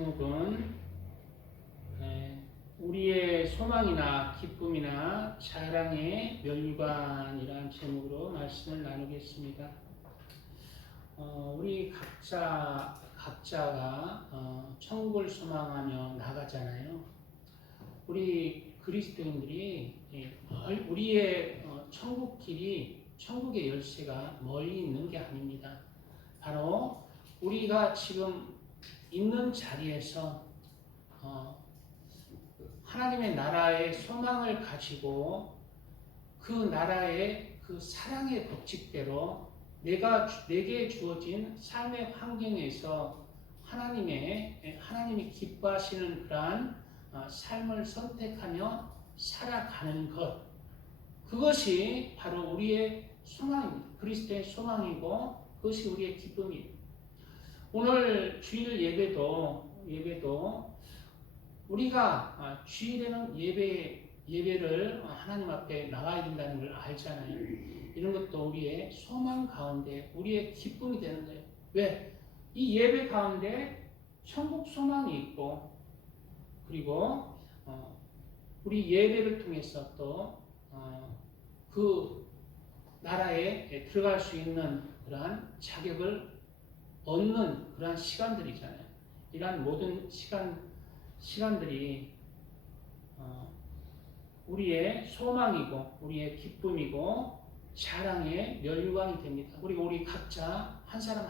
제목은 우리의 소망이나 기쁨이나 자랑의 멸관이라는 제목으로 말씀을 나누겠습니다. 우리 각자가 천국을 소망하며 나가잖아요. 우리 그리스도인들이 우리의 천국 길이, 천국의 열쇠가 멀리 있는 게 아닙니다. 바로 우리가 지금 있는 자리에서 하나님의 나라의 소망을 가지고 그 나라의 그 사랑의 법칙대로 내게 주어진 삶의 환경에서 하나님이 기뻐하시는 그러한 삶을 선택하며 살아가는 것, 그것이 바로 우리의 소망입니다. 그리스도의 소망이고 그것이 우리의 기쁨입니다. 오늘 주일 예배도 우리가 주일에는 예배를 하나님 앞에 나가야 된다는 걸 알잖아요. 이런 것도 우리의 소망 가운데 우리의 기쁨이 되는 거예요. 왜? 이 예배 가운데 천국 소망이 있고, 그리고 우리 예배를 통해서 또 그 나라에 들어갈 수 있는 그러한 자격을 얻는 그러한 시간들이잖아요. 이러한 모든 시간들이 우리의 소망이고 우리의 기쁨이고 자랑의 멸관이 됩니다. 그리고 우리 각자 한 사람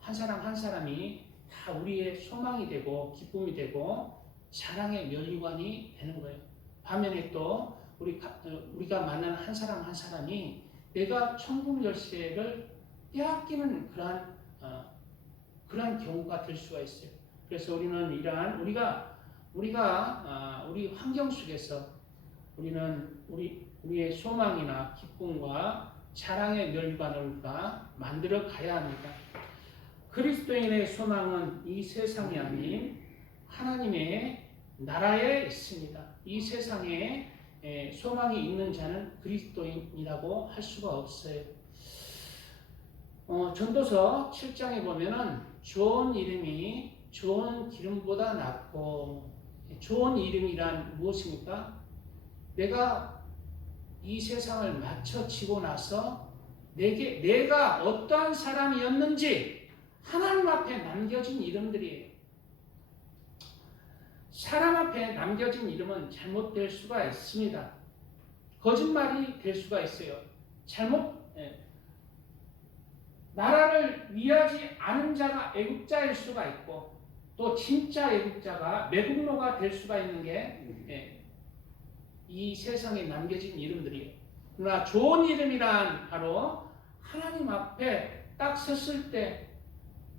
한 사람이 다 우리의 소망이 되고 기쁨이 되고 자랑의 멸관이 되는 거예요. 반면에 또 우리가 만나는 한 사람이 내가 천국 열쇠를 빼앗기는 그러한 경우가 될 수가 있어요. 그래서 우리는 우리가 우리 환경 속에서 우리는 우리의 소망이나 기쁨과 자랑의 멸관을 우리가 만들어 가야 합니다. 그리스도인의 소망은 이 세상이 아닌 하나님의 나라에 있습니다. 이 세상에 소망이 있는 자는 그리스도인이라고 할 수가 없어요. 전도서 7장에 보면은 좋은 이름이 좋은 기름보다 낫고, 좋은 이름이란 무엇입니까? 내가 이 세상을 마쳐지고 나서 내가 어떠한 사람이었는지 하나님 앞에 남겨진 이름들이에요. 사람 앞에 남겨진 이름은 잘못될 수가 있습니다. 거짓말이 될 수가 있어요. 나라를 위하지 않은 자가 애국자일 수가 있고, 또 진짜 애국자가 매국노가 될 수가 있는 게 이 세상에 남겨진 이름들이에요. 그러나 좋은 이름이란 바로 하나님 앞에 딱 섰을 때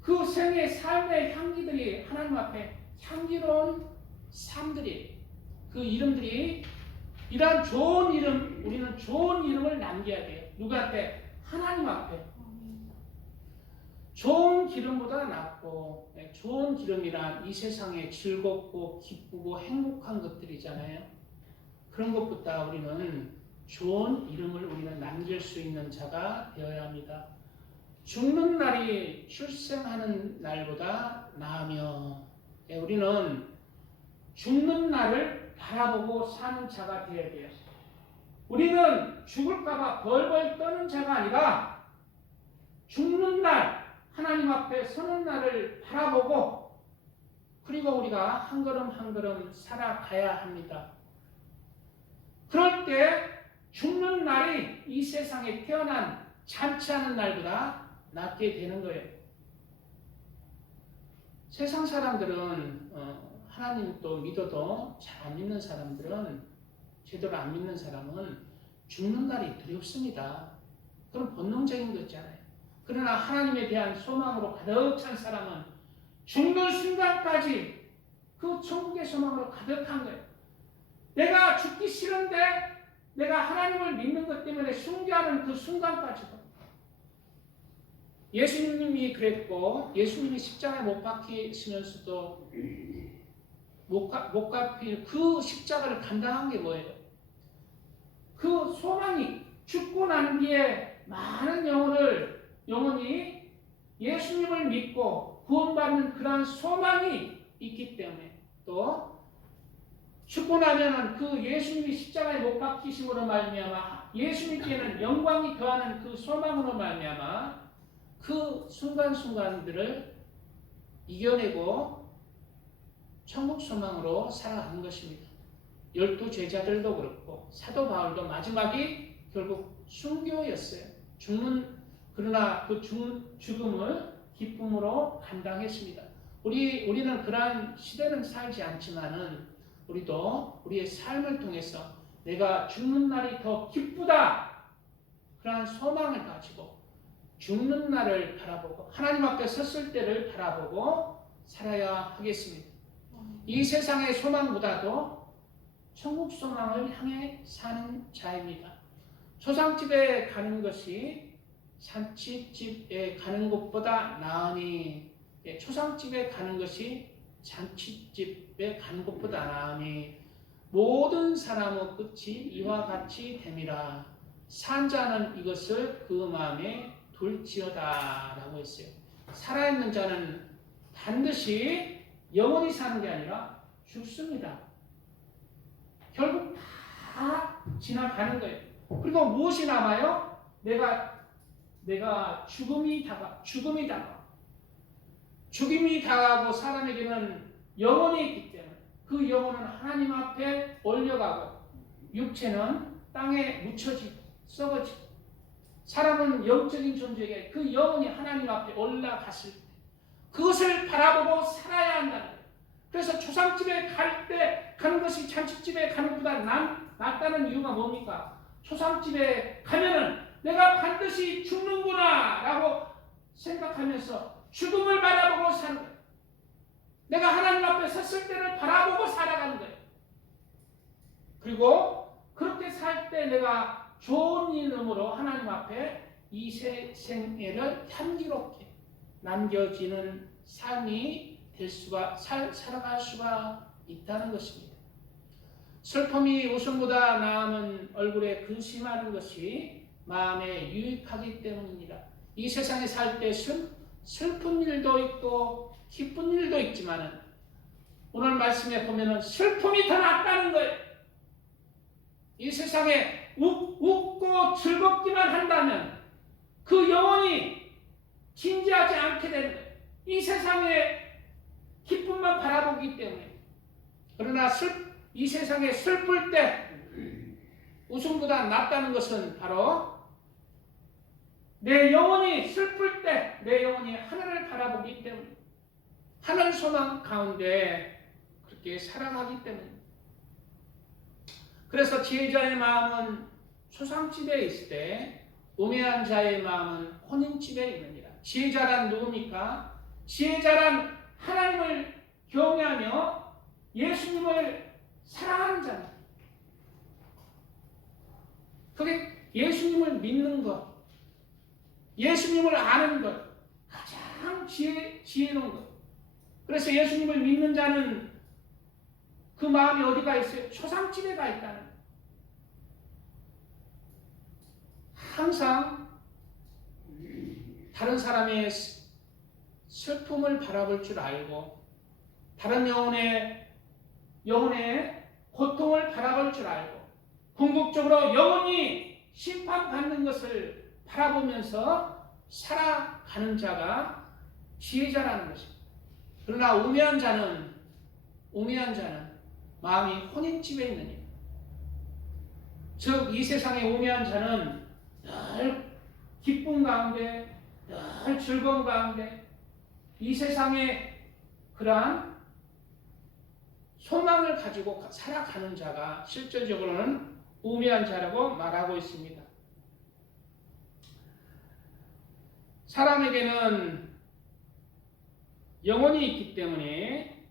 그 생의 삶의 향기들이 하나님 앞에 향기로운 삶들이, 그 이름들이, 이러한 좋은 이름, 우리는 좋은 이름을 남겨야 돼요. 누구한테? 하나님 앞에. 좋은 기름보다 낫고, 좋은 기름이란 이 세상에 즐겁고 기쁘고 행복한 것들이잖아요. 그런 것보다 우리는 좋은 이름을 우리는 남길 수 있는 자가 되어야 합니다. 죽는 날이 출생하는 날보다 나으며, 우리는 죽는 날을 바라보고 사는 자가 되어야 돼요. 우리는 죽을까봐 벌벌 떠는 자가 아니라 죽는 날, 하나님 앞에 서는 날을 바라보고, 그리고 우리가 한 걸음 한 걸음 살아가야 합니다. 그럴 때 죽는 날이 이 세상에 태어난 잔치하는 날보다 낫게 되는 거예요. 세상 사람들은 하나님 또 믿어도 잘 안 믿는 사람들은, 제대로 안 믿는 사람은 죽는 날이 두렵습니다. 그건 본능적인 거잖아요. 그러나 하나님에 대한 소망으로 가득 찬 사람은 죽는 순간까지 그 천국의 소망으로 가득한 거예요. 내가 죽기 싫은데 내가 하나님을 믿는 것 때문에 순교하는 그 순간까지도. 예수님이 그랬고, 예수님이 십자가에 못 박히시면서도 못 박힐 그 십자가를 감당한 게 뭐예요? 그 소망이 죽고 난 뒤에 많은 영혼이 예수님을 믿고 구원받는 그러한 소망이 있기 때문에, 또 죽고 나면은 그 예수님이 십자가에 못 박히심으로 말미암아 예수님께는 영광이 더하는 그 소망으로 말미암아 그 순간순간들을 이겨내고 천국 소망으로 살아가는 것입니다. 12 제자들도 그렇고 사도 바울도 마지막이 결국 순교였어요. 그러나 그 죽음을 기쁨으로 감당했습니다. 우리는 그러한 시대는 살지 않지만은 우리도 우리의 삶을 통해서 내가 죽는 날이 더 기쁘다, 그러한 소망을 가지고 죽는 날을 바라보고 하나님 앞에 섰을 때를 바라보고 살아야 하겠습니다. 이 세상의 소망보다도 천국 소망을 향해 사는 자입니다. 초상집에 가는 것이 잔치집에 가는 것보다 나으니, 초상집에 가는 것이 잔치집에 가는 것보다 나으니 모든 사람의 끝이 이와 같이 됨이라. 산 자는 이것을 그 마음에 둘지어다 라고 했어요. 살아있는 자는 반드시 영원히 사는 게 아니라 죽습니다. 결국 다 지나가는 거예요. 그리고 무엇이 남아요? 내가 죽음이 다가고 사람에게는 영혼이 있기 때문에 그 영혼은 하나님 앞에 올려가고 육체는 땅에 묻혀지고 썩어지고, 사람은 영적인 존재에게 그 영혼이 하나님 앞에 올라갔을 때 그것을 바라보고 살아야 한다는 거예요. 그래서 초상집에 갈 때 가는 것이 잔치집에 가는 것보다 낫다는 이유가 뭡니까? 초상집에 가면은 내가 반드시 죽는구나 라고 생각하면서 죽음을 바라보고 사는 거예요. 내가 하나님 앞에 섰을 때를 바라보고 살아가는 거예요. 그리고 그렇게 살 때 내가 좋은 이름으로 하나님 앞에 이 생애를 향기롭게 남겨지는 삶이 살아갈 수가 있다는 것입니다. 슬픔이 웃음보다 나은 얼굴에 근심하는 것이 마음에 유익하기 때문입니다. 이 세상에 살 때 슬픈 일도 있고 기쁜 일도 있지만 오늘 말씀에 보면은 슬픔이 더 낫다는 거예요. 이 세상에 웃고 즐겁기만 한다면 그 영혼이 진지하지 않게 되는 거예요. 이 세상에 기쁨만 바라보기 때문에. 그러나 이 세상에 슬플 때 웃음보다 낫다는 것은 바로 내 영혼이 슬플 때 내 영혼이 하늘을 바라보기 때문에, 하늘 소망 가운데 그렇게 살아가기 때문에. 그래서 지혜자의 마음은 초상집에 있을 때 우매한 자의 마음은 혼인집에 있느니라. 지혜자란 누굽니까? 지혜자란 하나님을 경외하며 예수님을 사랑하는 자입니다. 그게 예수님을 믿는 것, 예수님을 아는 것, 가장 지혜로운 것. 그래서 예수님을 믿는 자는 그 마음이 어디가 있어요? 초상집에 가 있다는 거예요. 항상 다른 사람의 슬픔을 바라볼 줄 알고 다른 영혼의 고통을 바라볼 줄 알고 궁극적으로 영혼이 심판받는 것을 바라보면서 살아가는 자가 지혜자라는 것입니다. 그러나 우매한 자는 마음이 혼인집에 있느니라. 즉 이 세상의 우매한 자는 늘 기쁨 가운데, 늘 즐거움 가운데 이 세상의 그러한 소망을 가지고 살아가는 자가 실질적으로는 우매한 자라고 말하고 있습니다. 사람에게는 영혼이 있기 때문에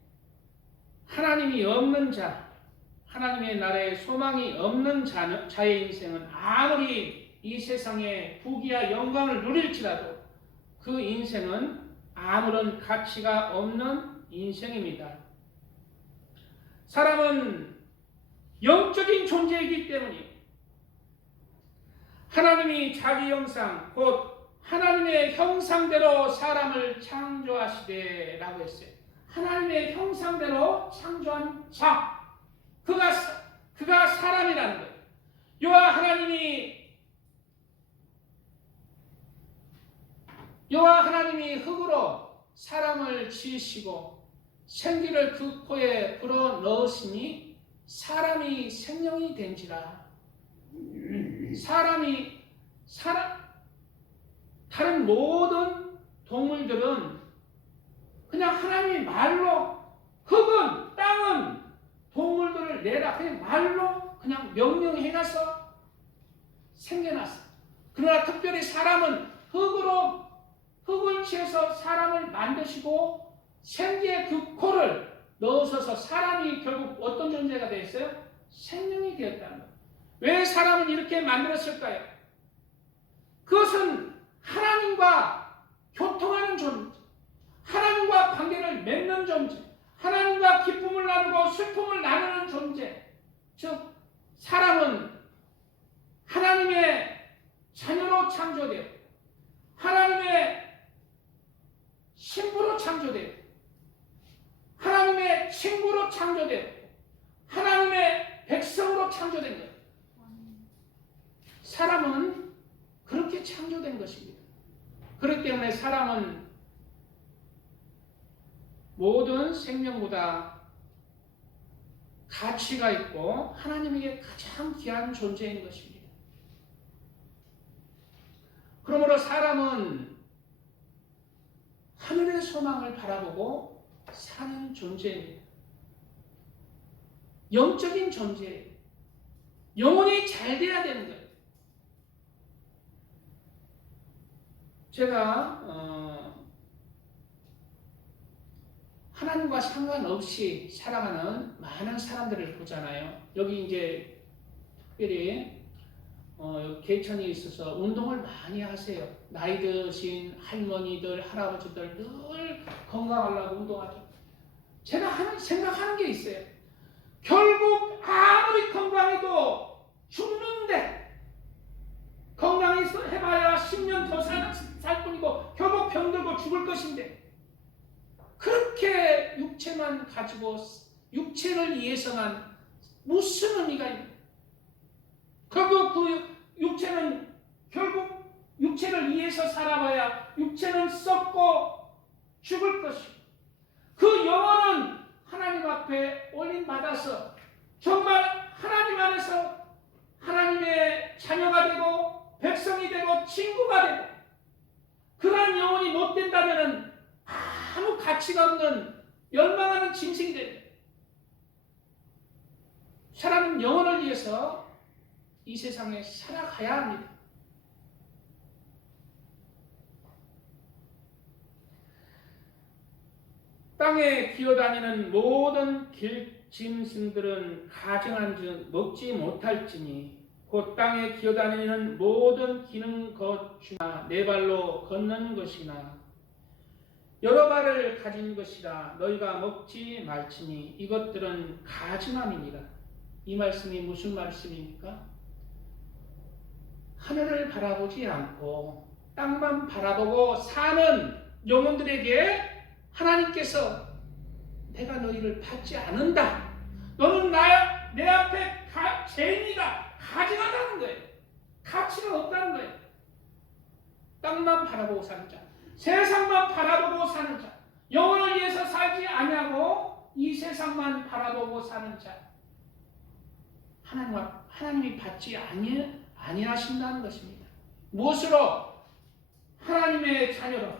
하나님이 없는 자, 하나님의 나라에 소망이 없는 자의 인생은 아무리 이 세상의 부귀와 영광을 누릴지라도 그 인생은 아무런 가치가 없는 인생입니다. 사람은 영적인 존재이기 때문에 하나님이 자기 형상 곧 하나님의 형상대로 사람을 창조하시되 라고 했어요. 하나님의 형상대로 창조한 자, 그가 사람이라는 거예요. 여호와 하나님이 흙으로 사람을 지으시고 생기를 그 코에 불어 넣으시니 사람이 생명이 된지라. 다른 모든 동물들은 그냥 하나님이 말로, 흙은, 땅은 동물들을 내라 그냥 말로 그냥 명령해가서 생겨났어. 그러나 특별히 사람은 흙을 취해서 사람을 만드시고 생기의 그 코를 넣으셔서 사람이 결국 어떤 존재가 되었어요? 생명이 되었다는 거예요. 왜 사람을 이렇게 만들었을까요? 그것은 하나님과 교통하는 존재, 하나님과 관계를 맺는 존재, 하나님과 기쁨을 나누고 슬픔을 나누는 존재, 즉 사람은 하나님의 자녀로 창조되어 하나님의 신부로 창조되어 하나님의 친구로 창조되어 하나님의 백성으로 창조된 거예요. 사람은 그렇게 창조된 것입니다. 그렇기 때문에 사람은 모든 생명보다 가치가 있고 하나님에게 가장 귀한 존재인 것입니다. 그러므로 사람은 하늘의 소망을 바라보고 사는 존재입니다. 영적인 존재예요. 영혼이 잘 돼야 되는 거예요. 제가 하나님과 상관없이 살아가는 많은 사람들을 보잖아요. 여기 이제 특별히 개천이 있어서 운동을 많이 하세요. 나이 드신 할머니들, 할아버지들 늘 건강하려고 운동하죠. 제가 생각하는 게 있어요. 결국 아무리 건강해도 죽는데, 건강해서 해봐야 10년 더 살 뿐이고 결국 병들고 죽을 것인데, 그렇게 육체만 가지고 육체를 위해서만 무슨 의미가 있는? 결국 그 육체는 결국 육체를 위해서 살아봐야 육체는 썩고 죽을 것이고, 그 영혼은 하나님 앞에 올림받아서 정말 하나님 안에서 하나님의 자녀가 되고 백성이 되고 친구가 되고, 그러한 영혼이 못 된다면 아무 가치가 없는 멸망하는 짐승이 됩니다. 사람은 영혼을 위해서 이 세상에 살아가야 합니다. 땅에 기어다니는 모든 길짐승들은 가증한즉 먹지 못할지니 곧 땅에 기어다니는 모든 기는 것 중에 네 발로 걷는 것이나 여러 발을 가진 것이라 너희가 먹지 말지니 이것들은 가증함이니라. 이 말씀이 무슨 말씀입니까? 하늘을 바라보지 않고 땅만 바라보고 사는 영혼들에게 하나님께서 내가 너희를 받지 않는다. 너는 내 앞에 죄인이다. 가증하다는 거예요. 가치가 없다는 거예요. 땅만 바라보고 사는 자, 세상만 바라보고 사는 자, 영혼을 위해서 살지 아니하고 이 세상만 바라보고 사는 자, 하나님이 받지 아니하신다는 것입니다. 무엇으로? 하나님의 자녀로,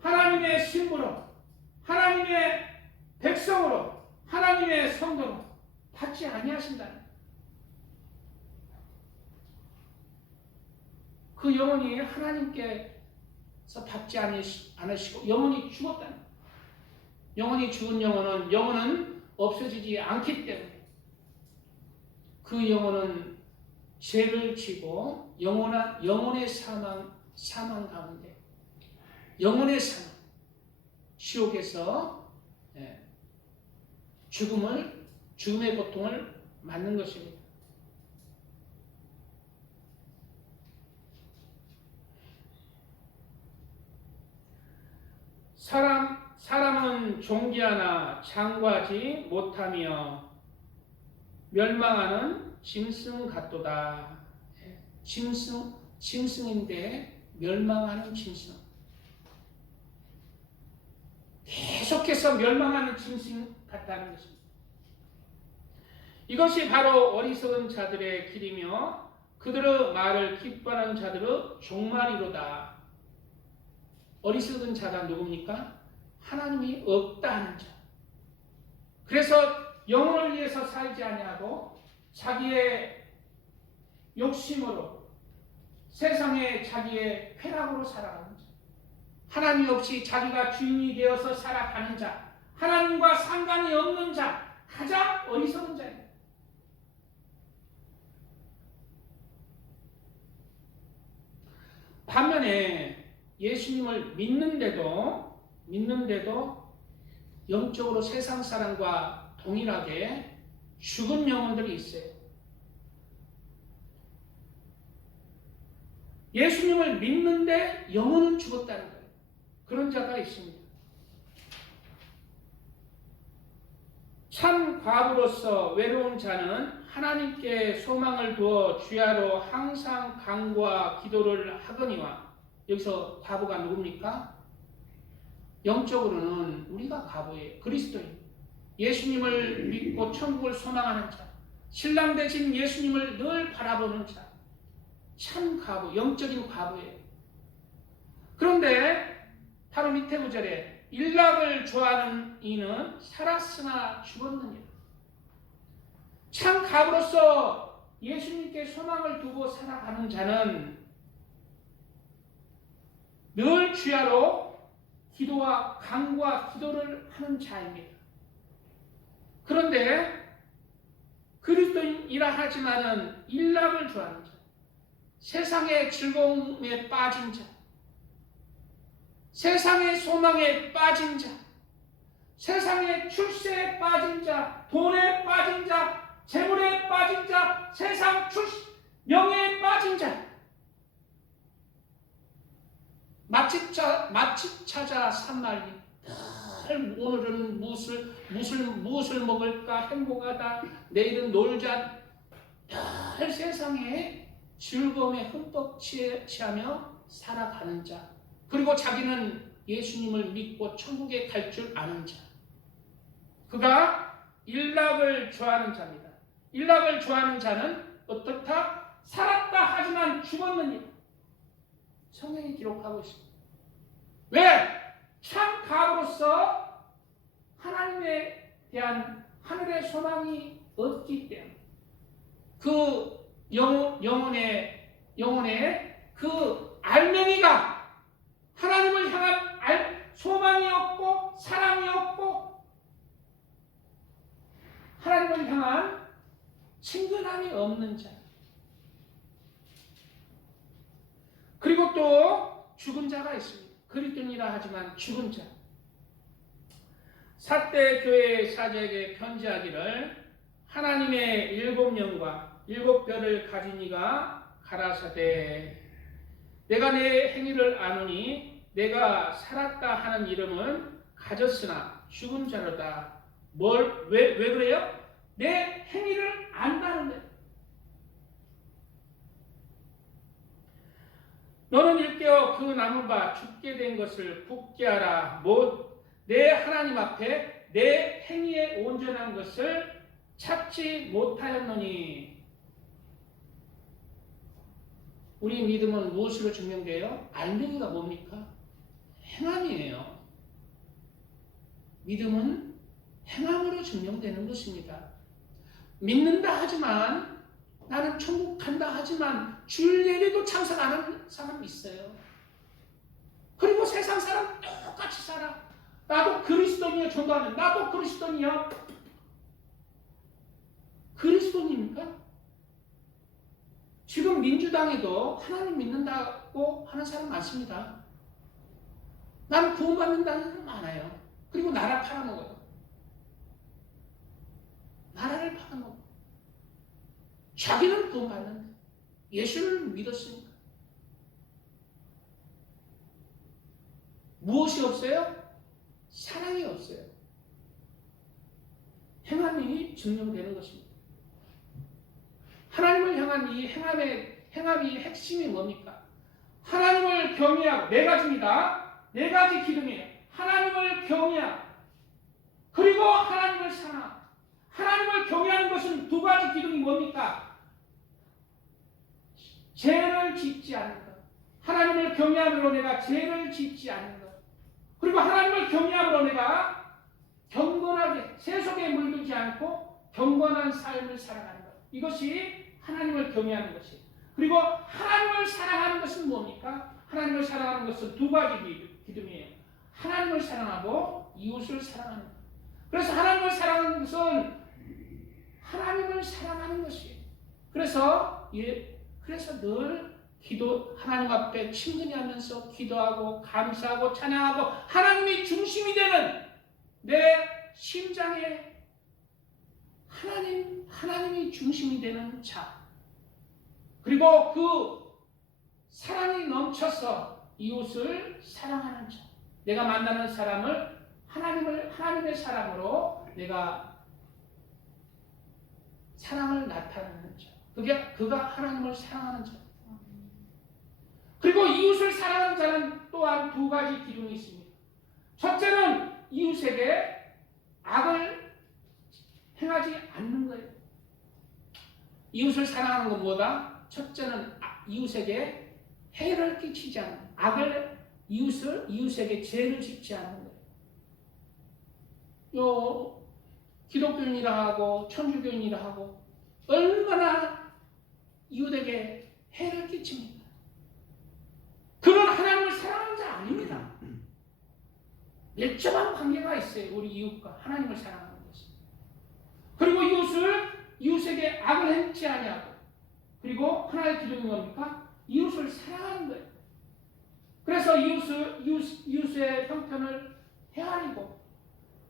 하나님의 신부로, 하나님의 백성으로, 하나님의 성도로 받지 아니하신다는 거예요. 그 영혼이 하나님께서 받지 않으시고 영혼이 죽었다는 거예요. 영혼이 죽은 영혼은 없어지지 않기 때문에 그 영혼은 죄를 지고 영혼의 사망 가운데, 영혼의 사망, 지옥에서 죽음의 고통을 맞는 것입니다. 사람은 존귀하나 장구하지 못하며 멸망하는 짐승 같도다. 짐승인데 멸망하는 짐승. 계속해서 멸망하는 짐승 같다는 것입니다. 이것이 바로 어리석은 자들의 길이며 그들의 말을 기뻐하는 자들의 종말이로다. 어리석은 자가 누굽니까? 하나님이 없다 하는 자. 그래서 영혼을 위해서 살지 아니하고 자기의 욕심으로 세상에 자기의 쾌락으로 살아가는 자. 하나님 없이 자기가 주인이 되어서 살아가는 자. 하나님과 상관이 없는 자. 가장 어리석은 자입니다. 반면에 예수님을 믿는데도 영적으로 세상 사람과 동일하게 죽은 영혼들이 있어요. 예수님을 믿는데 영혼은 죽었다는 거예요. 그런 자가 있습니다. 참 과부로서 외로운 자는 하나님께 소망을 두어 주야로 항상 간구와 기도를 하거니와. 여기서 과부가 누굽니까? 영적으로는 우리가 과부예요. 그리스도인. 예수님을 믿고 천국을 소망하는 자. 신랑 되신 예수님을 늘 바라보는 자. 참 과부, 영적인 과부예요. 그런데 바로 밑에 구절에 일락을 좋아하는 이는 살았으나 죽었느니라. 참 과부로서 예수님께 소망을 두고 살아가는 자는 늘 주야로 기도와 간구와 기도를 하는 자입니다. 그런데 그리스도인이라 하지만은 일락을 좋아하는 자, 세상의 즐거움에 빠진 자, 세상의 소망에 빠진 자, 세상의 출세에 빠진 자, 돈에 빠진 자, 재물에 빠진 자, 세상 명예에 빠진 자, 맛집 찾아 산말리. 오늘은 무엇을 먹을까 행복하다. 내일은 놀자. 늘 세상에 즐거움에 흠뻑 취하며 살아가는 자. 그리고 자기는 예수님을 믿고 천국에 갈 줄 아는 자. 그가 일락을 좋아하는 자입니다. 일락을 좋아하는 자는 어떻다? 살았다 하지만 죽었느니라. 성경이 기록하고 있습니다. 왜? 참 과부로서 하나님에 대한 하늘의 소망이 없기 때문에 그 영혼의 그 알맹이가 하나님을 향한 소망이 없고 사랑이 없고 하나님을 향한 친근함이 없는 자. 그리고 또 죽은 자가 있습니다. 그리스도인이라 하지만 죽은 자. 삿대 교회 사제에게 편지하기를 하나님의 7영과 7별을 가진 이가 가라사대 내가 내 행위를 아노니 내가 살았다 하는 이름은 가졌으나 죽은 자로다. 왜 그래요? 내 행위를 안다는데. 너는 일깨어 그 남은 바 죽게 된 것을 굳게 하라. 내 하나님 앞에 내 행위에 온전한 것을 찾지 못하였노니. 우리 믿음은 무엇으로 증명돼요? 알맹이가 뭡니까? 행함이에요. 믿음은 행함으로 증명되는 것입니다. 믿는다 하지만 나는 천국 간다 하지만 주일 예배도 참석 안 하는 사람이 있어요. 그리고 세상 사람 똑같이 살아. 나도 그리스도인이야. 전도하면 나도 그리스도인이야. 그리스도인입니까? 지금 민주당에도 하나님 믿는다고 하는 사람 많습니다. 나는 구원받는다는 사람 많아요. 그리고 나라 팔아먹어요. 나라를 팔아먹어요. 자기는 구원받는다. 예수를 믿었으니까. 무엇이 없어요? 사랑이 없어요. 행함이 증명되는 것입니다. 하나님을 향한 이 행함의 핵심이 뭡니까? 하나님을 경외하고 네 가지입니다. 네 가지 기둥이에요. 하나님을 경외하고 그리고 하나님을 사랑하고 하나님을 경외하는 것은 두 가지 기둥이 뭡니까? 죄를 짓지 않는 것. 하나님을 경외함으로 내가 죄를 짓지 않는 것. 그리고 하나님을 경외함으로 내가 경건하게 세속에 물들지 않고 경건한 삶을 살아가는 것. 이것이 하나님을 경외하는 것이에요. 그리고 하나님을 사랑하는 것은 뭡니까? 하나님을 사랑하는 것은 두 가지 기둥이에요. 하나님을 사랑하고 이웃을 사랑하는 것. 그래서 하나님을 사랑하는 것은 하나님을 사랑하는 것이에요. 그래서 늘 하나님 앞에 친근히 하면서 기도하고 감사하고 찬양하고 하나님이 중심이 되는 내 심장에 하나님이 중심이 되는 자. 그리고 그 사랑이 넘쳐서 이웃을 사랑하는 자. 내가 만나는 사람을 하나님의 사랑으로 내가 사랑을 나타내는 자. 그가 하나님을 사랑하는 자. 그리고 이웃을 사랑하는 자는 또한 두 가지 기둥이 있습니다. 첫째는 이웃에게 악을 행하지 않는 거예요. 이웃을 사랑하는 건 뭐다? 첫째는 이웃에게 해를 끼치지 않는, 이웃에게 죄를 짓지 않는 거예요. 기독교인이라 하고 천주교인이라 하고 얼마나 이웃에게 해를 끼칩니까? 그런 하나님을 사랑하는 자 아닙니다. 밀접한 관계가 있어요. 우리 이웃과 하나님을 사랑하는 것은. 그리고 이웃에게 악을 행치 아니하고 그리고 하나의 기둥이 뭡니까? 이웃을 사랑하는 거예요. 그래서 이웃의 형편을 헤아리고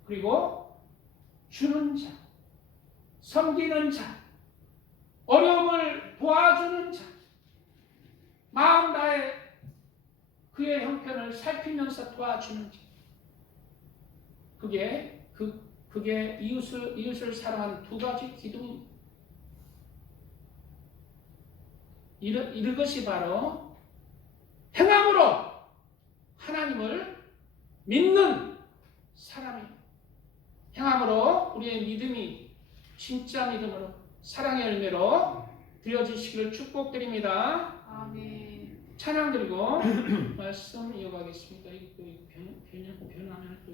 그리고 주는 자, 섬기는 자, 어려움을 도와주는 자, 마음 다해 그의 형편을 살피면서 도와주는 자. 그게 이웃을 사랑하는 두 가지 기둥입니다. 이것이 바로 행함으로 하나님을 믿는 사람입니다. 행함으로 우리의 믿음이 진짜 믿음으로 사랑의 열매로 되어지시기를 축복드립니다. 아멘. 찬양 드리고 말씀 이어가겠습니다. 변하면 또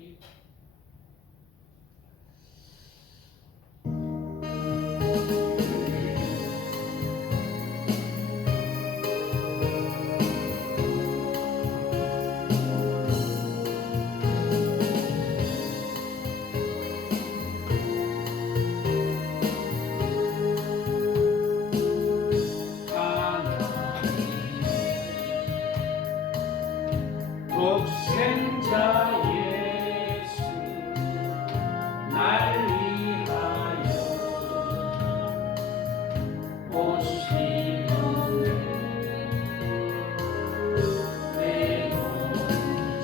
독생자 예수 날 위하여 오시는데 내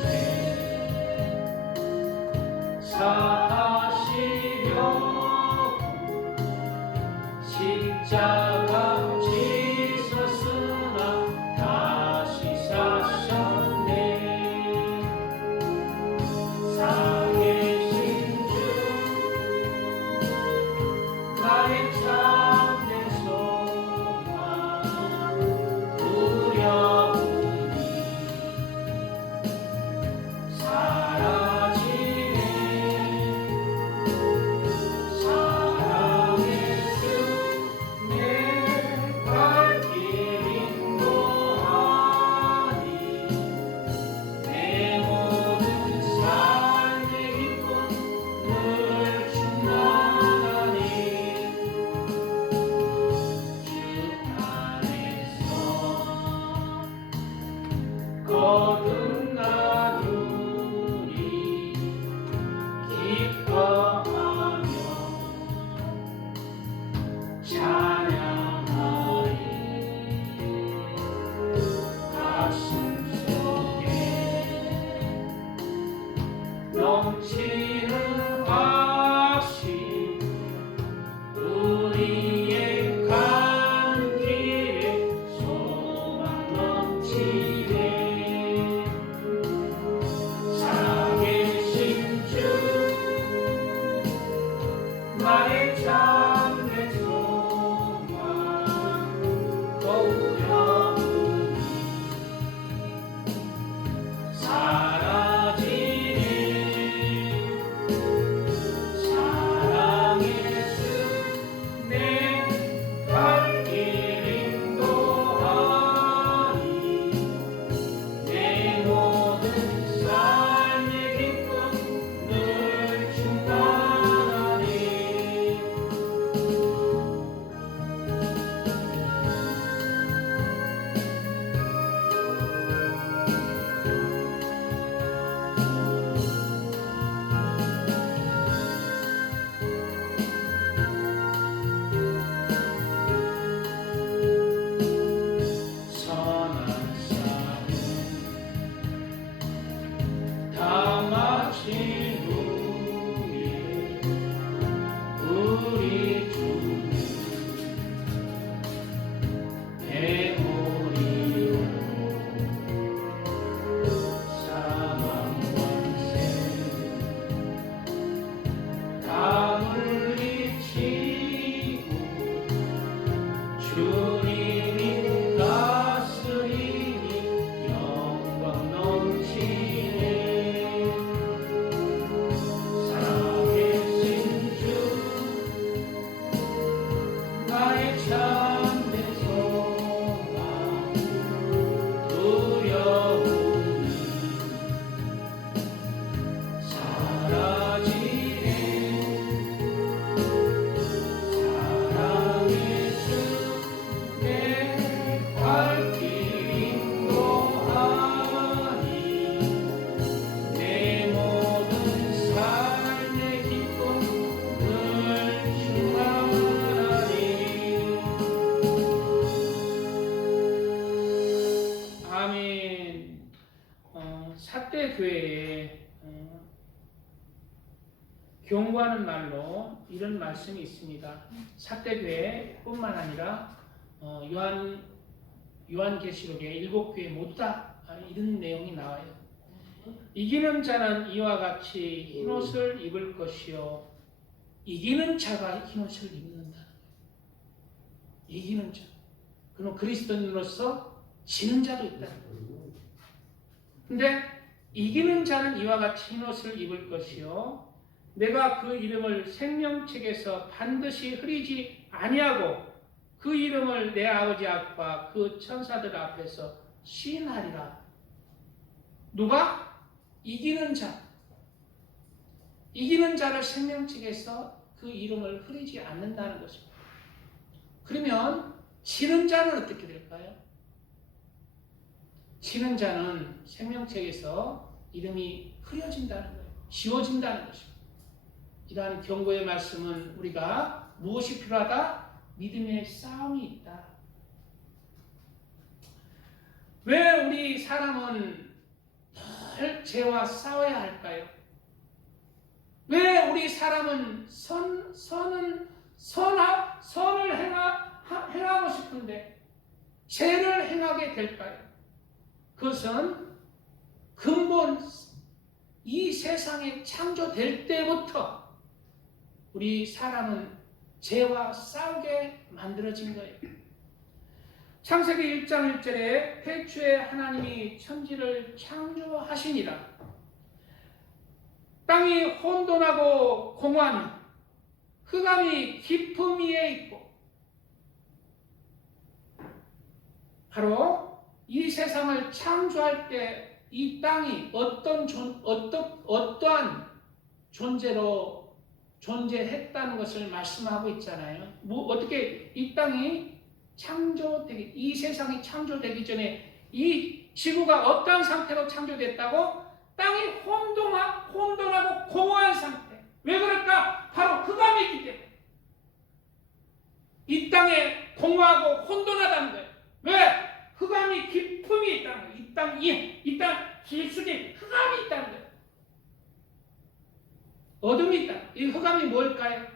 죄 사하시려고 십자가 지셨으나 다시 사셨네. 살아계신 주 나의 참된 소망 두려움이 사라지네. 사랑의 주 내 발길 인도하니 내 모든 삶의 기쁨 늘 충만하니 경고하는 말로 이런 말씀이 있습니다. 사대교회뿐만 아니라 요한계시록의 7교회 모두 다 이런 내용이 나와요. 이기는 자는 이와 같이 흰옷을 입을 것이요 이기는 자가 흰옷을 입는다. 이기는 자. 그럼 그리스도인으로서 지는 자도 있다. 근데 이기는 자는 이와 같이 흰옷을 입을 것이요 내가 그 이름을 생명책에서 반드시 흐리지 아니하고 그 이름을 내 아버지 앞과 그 천사들 앞에서 시인하리라. 누가? 이기는 자. 이기는 자를 생명책에서 그 이름을 흐리지 않는다는 것입니다. 그러면 지는 자는 어떻게 될까요? 지는 자는 생명책에서 이름이 흐려진다는 거예요. 지워진다는 것입니다. 이러한 경고의 말씀은 우리가 무엇이 필요하다? 믿음의 싸움이 있다. 왜 우리 사람은 늘 죄와 싸워야 할까요? 왜 우리 사람은 선을 행하고 싶은데 죄를 행하게 될까요? 그것은 근본 이 세상에 창조될 때부터 우리 사람은 죄와 싸우게 만들어진 거예요. 창세기 1장 1절에 태초에 하나님이 천지를 창조하시니라. 땅이 혼돈하고 공허하니 흑암이 깊음 위에 있고 바로 이 세상을 창조할 때 이 땅이 어떠한 존재로 존재했다는 것을 말씀하고 있잖아요. 어떻게 이 땅이 창조되기, 이 세상이 창조되기 전에 이 지구가 어떠한 상태로 창조됐다고? 땅이 혼돈하고 공허한 상태. 왜 그럴까? 바로 흑암이 있기 때문에. 이 땅에 공허하고 혼돈하다는 거예요. 왜? 흑암이 깊음이 있다는 거예요. 이 땅 깊숙이 흑암이 있다는 거예요. 어둠이 있다. 이 흑암이 뭘까요?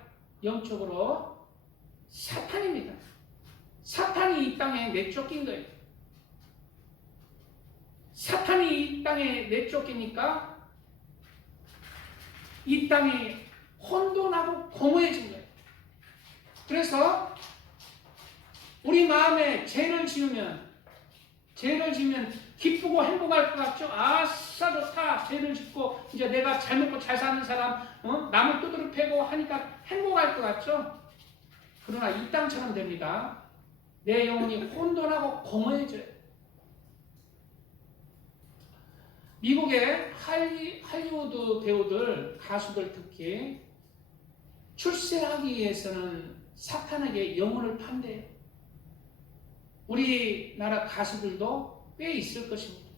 영적으로 사탄입니다. 사탄이 이 땅에 내쫓긴 거예요. 사탄이 이 땅에 내쫓기니까 이 땅이 혼돈하고 공허해진 거예요. 그래서 우리 마음에 죄를 지으면 기쁘고 행복할 것 같죠? 아싸 좋다. 죄를 짓고 이제 내가 잘 먹고 잘 사는 사람, 남을 두드려 패고 하니까 행복할 것 같죠? 그러나 이 땅처럼 됩니다. 내 영혼이 혼돈하고 공허해져요. 미국의 할리우드 배우들, 가수들 특히 출세하기 위해서는 사탄에게 영혼을 판대요. 우리나라 가수들도 꽤 있을 것입니다.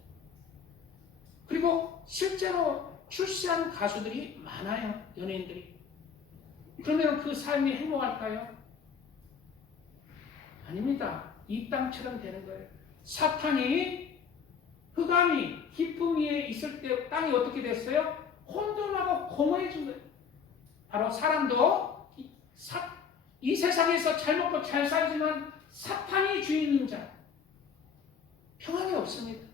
그리고 실제로 출세한 가수들이 많아요. 연예인들이. 그러면 그 삶이 행복할까요? 아닙니다. 이 땅처럼 되는 거예요. 사탄이 흑암이 깊음 위에 있을 때 땅이 어떻게 됐어요? 혼돈하고 공허해진 거예요. 바로 사람도 이 세상에서 잘 먹고 잘 살지만 사탄이 주인인 자. 평안이 없습니다.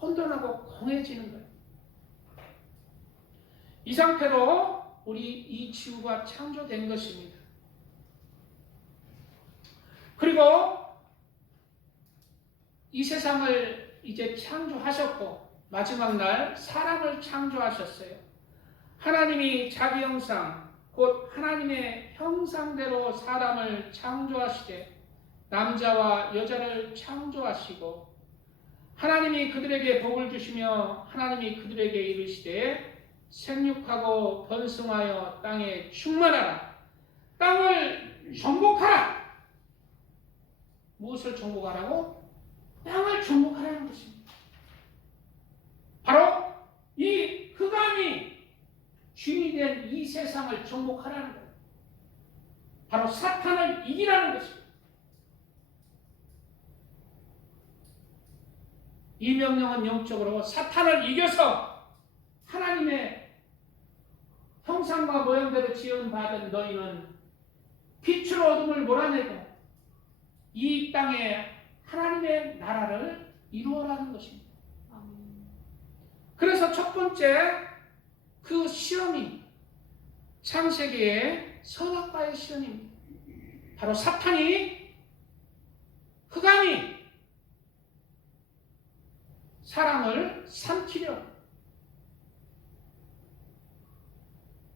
혼돈하고 공허해지는 거예요. 이 상태로 우리 이 지구가 창조된 것입니다. 그리고 이 세상을 이제 창조하셨고 마지막 날 사람을 창조하셨어요. 하나님이 자기 형상 곧 하나님의 형상대로 사람을 창조하시되 남자와 여자를 창조하시고 하나님이 그들에게 복을 주시며 하나님이 그들에게 이르시되 생육하고 번성하여 땅에 충만하라. 땅을 정복하라. 무엇을 정복하라고? 땅을 정복하라는 것입니다. 바로 이 흑암이 주인이 된 이 세상을 정복하라는 거예요. 바로 사탄을 이기라는 것입니다. 이 명령은 영적으로 사탄을 이겨서 하나님의 형상과 모양대로 지음받은 너희는 빛으로 어둠을 몰아내고 이 땅에 하나님의 나라를 이루어라는 것입니다. 그래서 첫 번째 그 시험이 창세기의 선악과의 시험입니다. 바로 사탄이 흑암이 사람을 삼키려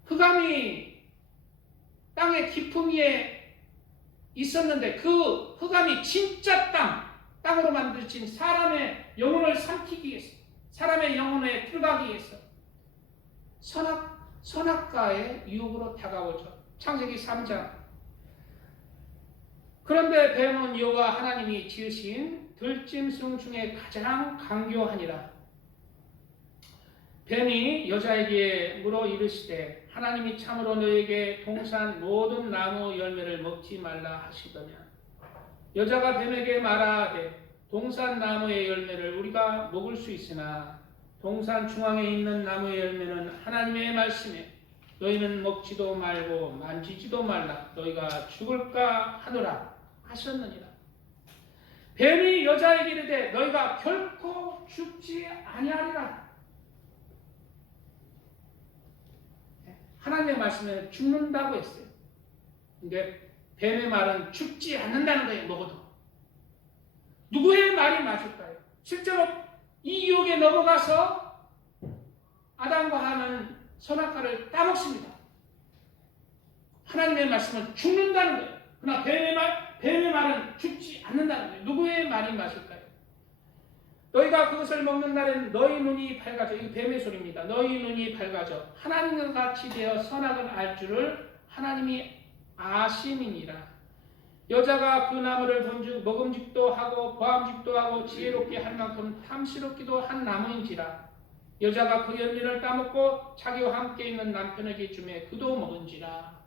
흑암이 땅의 깊음 위에 있었는데 그 흑암이 진짜 땅으로 만들어진 사람의 영혼을 삼키기 위해서 사람의 영혼에 들어가기 위해서 선악과의 유혹으로 다가오죠. 창세기 3장. 그런데 뱀은 여호와 하나님이 지으신 들짐승 중에 가장 강교하니라. 뱀이 여자에게 물어 이르시되 하나님이 참으로 너에게 동산 모든 나무 열매를 먹지 말라 하시더냐. 여자가 뱀에게 말하되 동산 나무의 열매를 우리가 먹을 수 있으나 동산 중앙에 있는 나무의 열매는 하나님의 말씀에 너희는 먹지도 말고 만지지도 말라 너희가 죽을까 하노라 하셨느니라. 뱀이 여자에게 이르되 너희가 결코 죽지 아니하리라. 하나님의 말씀에 죽는다고 했어요. 근데 뱀의 말은 죽지 않는다는 거예요. 먹어도. 누구의 말이 맞을까요? 실제로 이 유혹에 넘어가서 아담과 하와는 선악과를 따먹습니다. 하나님의 말씀은 죽는다는 거예요. 그러나 뱀의 말은 죽지 않는다는 거예요. 누구의 말이 맞을까요? 너희가 그것을 먹는 날엔 너희 눈이 밝아져. 이거 뱀의 소리입니다. 너희 눈이 밝아져 하나님과 같이 되어 선악을 알 줄을 하나님이 아심이니라. 여자가 그 나무를 본즉 먹음직도 하고 보암직도 하고 지혜롭게 할 만큼 탐스럽기도 한 나무인지라. 여자가 그 열매를 따먹고 자기와 함께 있는 남편에게 주매 그도 먹은지라.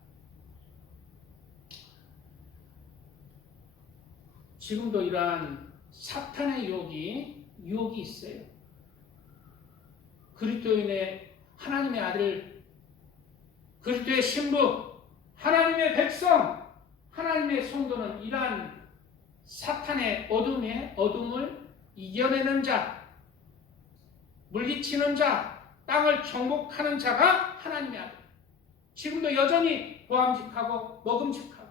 지금도 이러한 사탄의 유혹이 있어요. 그리스도인의 하나님의 아들, 그리스도의 신부, 하나님의 백성, 하나님의 성도는 이러한 사탄의 어둠을 이겨내는 자, 물리치는 자, 땅을 정복하는 자가 하나님의 아들. 지금도 여전히 보암직하고 먹음직하고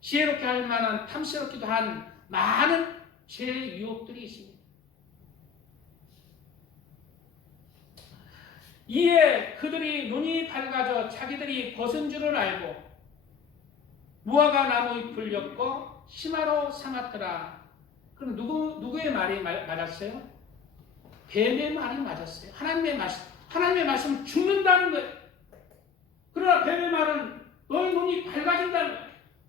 지혜롭게 할 만한 탐스럽기도 한 많은 죄의 유혹들이 있습니다. 이에 그들이 눈이 밝아져 자기들이 벗은 줄을 알고 무화과 나무 잎을 엮고 심화로 삼았더라. 그럼 누구의 말이 맞았어요? 뱀의 말이 맞았어요. 하나님의 말씀은 죽는다는 거예요. 그러나 뱀의 말은 너희 눈이 밝아진다는 거예요.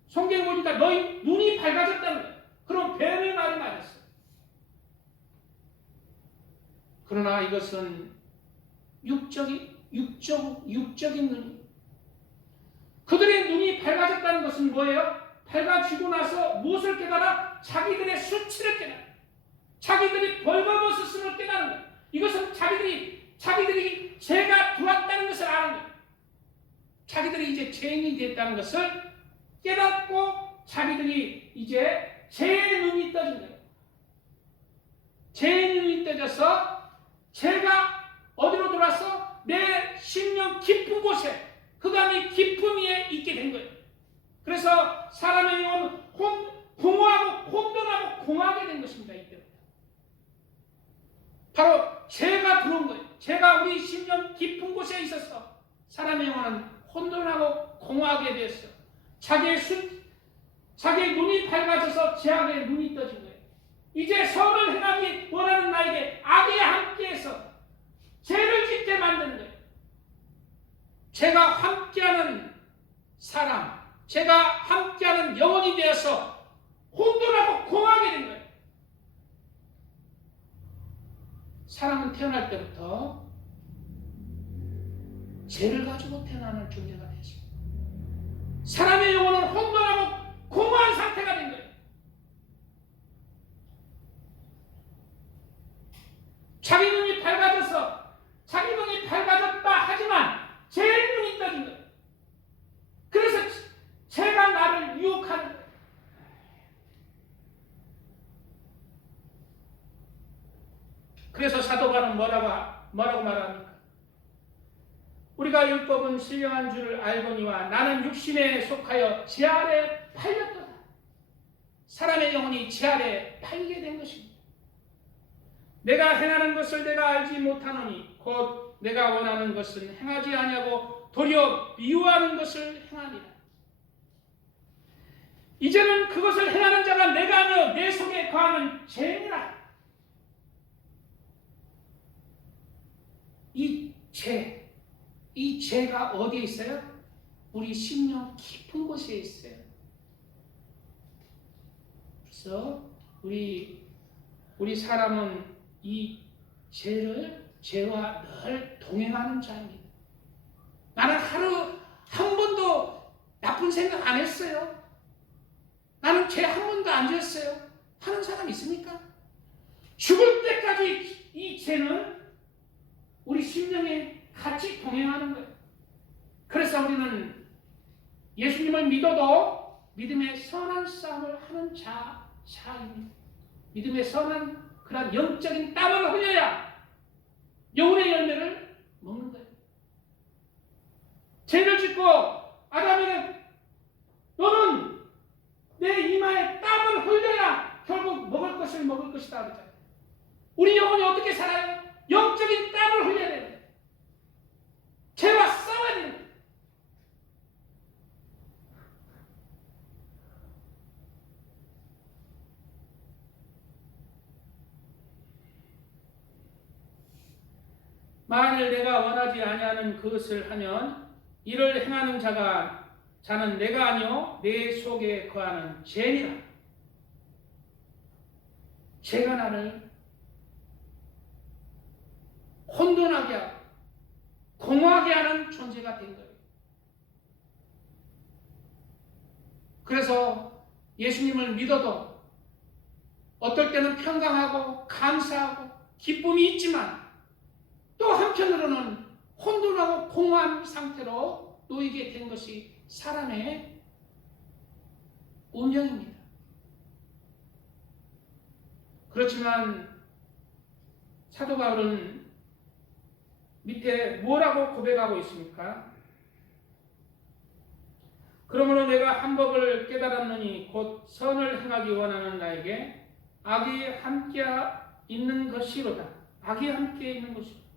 성경에 보니까 너희 눈이 밝아졌다는 거예요. 그럼 뱀의 말이 맞았어요. 그러나 이것은 육적인 눈이. 그들의 눈이 밝아졌다는 것은 뭐예요? 밝아지고 나서 무엇을 깨달아? 자기들의 수치를 깨달아. 자기들이 벌거벗었음을 깨달은 거예요. 이것은 자기들이 죄가 들어왔다는 것을 아는 거예요. 자기들이 이제 죄인이 됐다는 것을 깨닫고 자기들이 이제 죄의 눈이 떠진 거예요. 죄의 눈이 떠져서 죄가 어디로 들어왔어? 내 심령 깊은 곳에 흑암이 깊은 위에 있게 된 거예요. 그래서 사람의 영혼은 공허하고 혼돈하고 공허하게 된 것입니다. 이때부터. 바로 죄가 들어온 거예요. 죄가 우리 심령 깊은 곳에 있어서 사람의 영혼은 혼돈하고 공허하게 되었어요. 자기의 눈이 밝아져서 죄악의 눈이 떠진 거예요. 이제 선을 행하기 원하는 나에게 악에 함께해서 죄를 짓게 만드는 거예요. 제가 함께하는 사람, 제가 함께하는 영혼이 되어서 혼돈하고 공허하게 된 거예요. 사람은 태어날 때부터 죄를 가지고 태어나는 존재가 되었습니다. 사람의 영혼은 혼돈하고 공허한 상태가 된 거예요. 자기 눈이 밝아졌다 하지만 뭐라고 말합니까? 우리가 율법은 신령한 줄을 알거니와 나는 육신에 속하여 제 아래 팔렸도다. 사람의 영혼이 제 아래 팔리게 된 것입니다. 내가 행하는 것을 내가 알지 못하노니 곧 내가 원하는 것은 행하지 아니하고 도리어 미워하는 것을 행하니라. 이제는 그것을 행하는 자가 내가 아니요 내 속에 거하는 죄니라. 이 죄가 어디에 있어요? 우리 심령 깊은 곳에 있어요. 그래서 우리 사람은 이 죄와 늘 동행하는 자입니다. 나는 하루 한 번도 나쁜 생각 안 했어요. 나는 죄 한 번도 안 지었어요. 하는 사람 있습니까? 죽을 때까지 이 죄는 우리 심령에 같이 동행하는 거예요. 그래서 우리는 예수님을 믿어도 믿음의 선한 싸움을 하는 자입니다. 믿음의 선한 그런 영적인 땀을 흘려야 영혼의 열매를 먹는 거예요. 죄를 짓고 아담에게 너는 내 이마에 땀을 흘려야 결국 먹을 것을 먹을 것이다 그러잖아요. 우리 영혼이 어떻게 살아요? 영적인 땀을 흘려야 돼요. 죄와 싸워야 돼요. 만일 내가 원하지 아니하는 그것을 하면 이를 행하는 자는 내가 아니요 내 속에 거하는 죄니라. 죄가 나를 혼돈하게 하고 공허하게 하는 존재가 된 거예요. 그래서 예수님을 믿어도 어떨 때는 평강하고 감사하고 기쁨이 있지만 또 한편으로는 혼돈하고 공허한 상태로 놓이게 된 것이 사람의 운명입니다. 그렇지만 사도 바울은 밑에 뭐라고 고백하고 있습니까? 그러므로 내가 한 법을 깨달았느니 곧 선을 행하기 원하는 나에게 악이 함께 있는 것이로다. 악이 함께 있는 것이로다.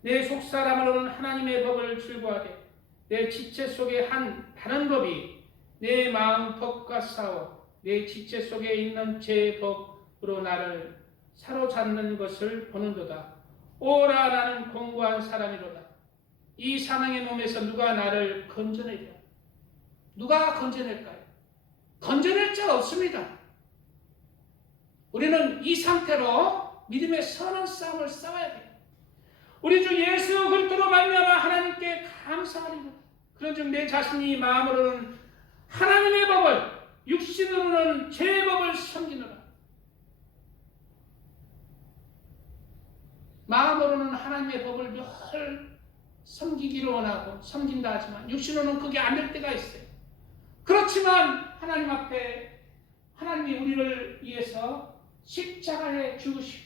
내 속사람으로는 하나님의 법을 즐거워하되 내 지체 속에 한 다른 법이 내 마음 법과 싸워 내 지체 속에 있는 제 법으로 나를 사로잡는 것을 보는도다. 오라 나는 공고한 사람이로다. 이 사망의 몸에서 누가 나를 건져내리라. 누가 건져낼까요? 건져낼 자가 없습니다. 우리는 이 상태로 믿음의 선한 싸움을 싸워야 돼요. 우리 주 예수 그리스도로 말미암아 하나님께 감사하리로다. 그런즉 내 자신이 마음으로는 하나님의 법을 육신으로는 제 법을 섬기노라. 마음으로는 하나님의 법을 늘 섬기기를 원하고 섬긴다 하지만 육신으로는 그게 안 될 때가 있어요. 그렇지만 하나님 앞에 하나님이 우리를 위해서 십자가에 죽으시고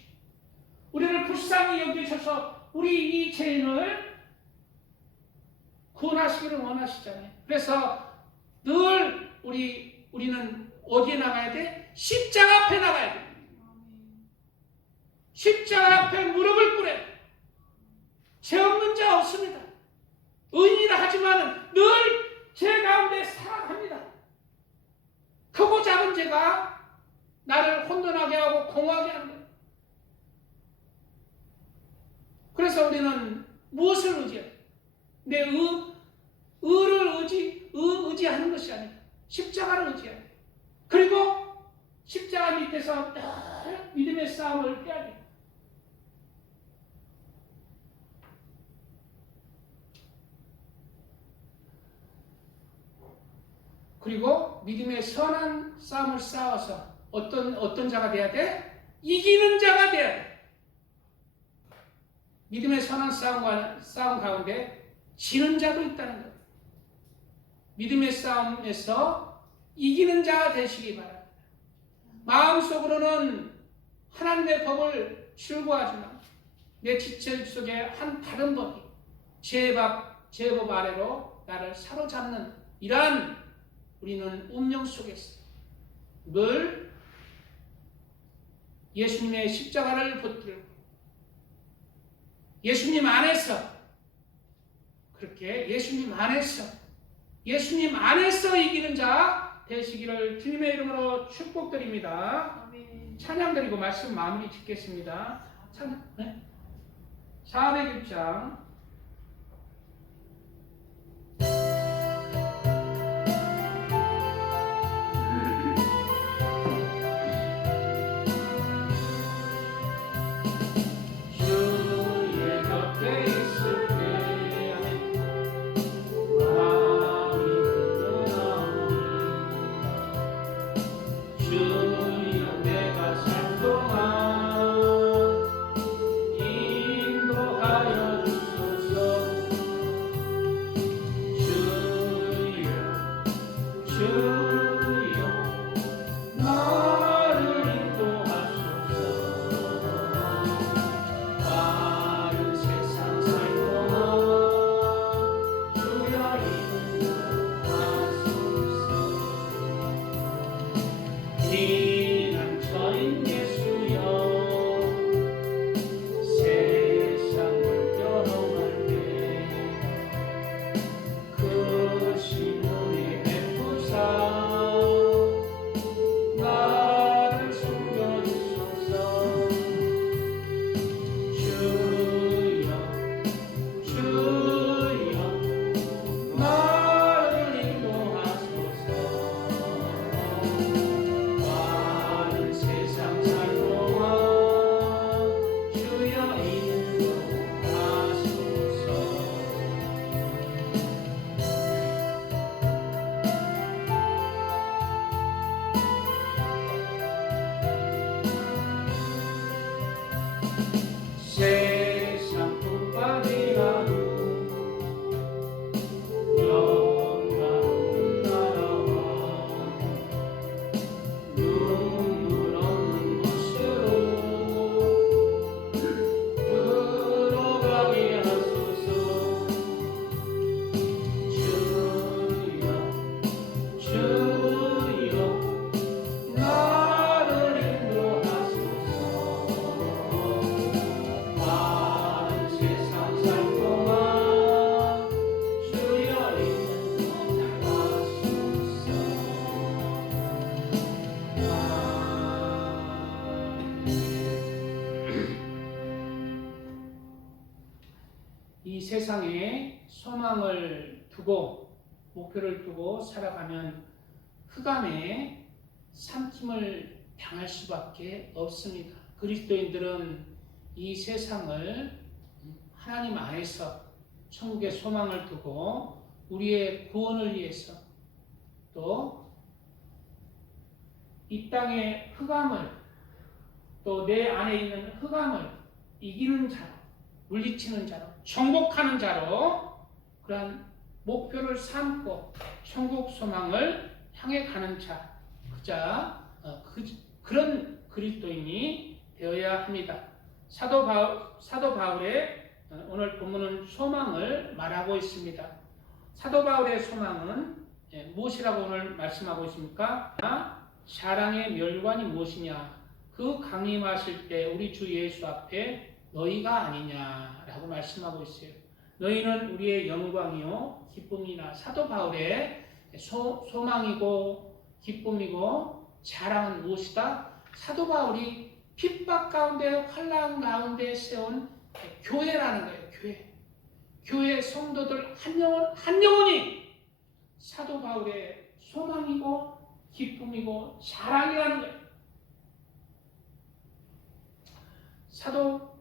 우리를 불쌍히 여기셔서 우리 이 죄인을 구원하시기를 원하시잖아요. 그래서 늘 우리는 어디에 나가야 돼? 십자가 앞에 나가야 돼. 십자가 앞에 무릎을 꿇어야 돼. 죄 없는 자 없습니다. 의인이라 하지만 늘 죄 가운데 살아갑니다. 크고 작은 죄가 나를 혼돈하게 하고 공허하게 하는 거예요. 그래서 우리는 무엇을 의지해요? 내 의를 의지하는 것이 아니라 십자가를 의지해요. 그리고 십자가 밑에서 늘 믿음의 싸움을 해야 돼요. 그리고 믿음의 선한 싸움을 싸워서 어떤 자가 돼야 돼? 이기는 자가 돼야 돼. 믿음의 선한 싸움 가운데 지는 자도 있다는 거예요. 믿음의 싸움에서 이기는 자가 되시기 바랍니다. 마음속으로는 하나님의 법을 즐거워하지만 내 지체 속에 한 다른 법이 제법 아래로 나를 사로잡는 이러한 우리는 운명 속에서 늘 예수님의 십자가를 붙들고 예수님 안에서 그렇게 예수님 안에서 이기는 자 되시기를 주님의 이름으로 축복드립니다. 아멘. 찬양드리고 말씀 마무리 짓겠습니다. 찬양, 네? 401장 주의 곁에 있을 때 마음이 흔들어오니 주여 내가 살 동안 인도하여 주소서. 주여 나를 인도하소서. 다른 세상 살 동안 주여 인도하소서. 피난처인 예수여 세상을 경험할 때 그 신문이 베푸사 나를 숨겨주소서. 주여 나를 인도하소서. 많은 세상 살 동안 주여 인도하소서. 세상 북방이라도 영광없는 나라와 눈물 없는 곳으로 들어가게 하소서. 주여 나를 인도하소서. 많은 세상 살 동안 주여 인도하소서. 이 세상에 소망을 두고 목표를 두고 살아가면 흑암에 삼킴을 당할 수밖에 없습니다. 그리스도인들은 이 세상을 하나님 안에서 천국의 소망을 두고 우리의 구원을 위해서 또 이 땅의 흑암을 또 내 안에 있는 흑암을 이기는 자로 물리치는 자로 정복하는 자로 그러한 목표를 삼고 천국 소망을 향해 가는 자 그런 그리스도인이 되어야 합니다. 사도 바울의 오늘 본문은 소망을 말하고 있습니다. 사도 바울의 소망은 무엇이라고 오늘 말씀하고 있습니까? 사랑의 멸관이 무엇이냐? 그 강림하실 때 우리 주 예수 앞에 너희가 아니냐라고 말씀하고 있어요. 너희는 우리의 영광이요 기쁨이나 사도 바울의 소망이고 기쁨이고 자랑은 무엇이다? 사도 바울이 핍박 가운데 환난 가운데 세운 교회라는 거예요. 교회 성도들 한 영혼이 사도 바울의 소망이고 기쁨이고 자랑이라는 거예요. 사도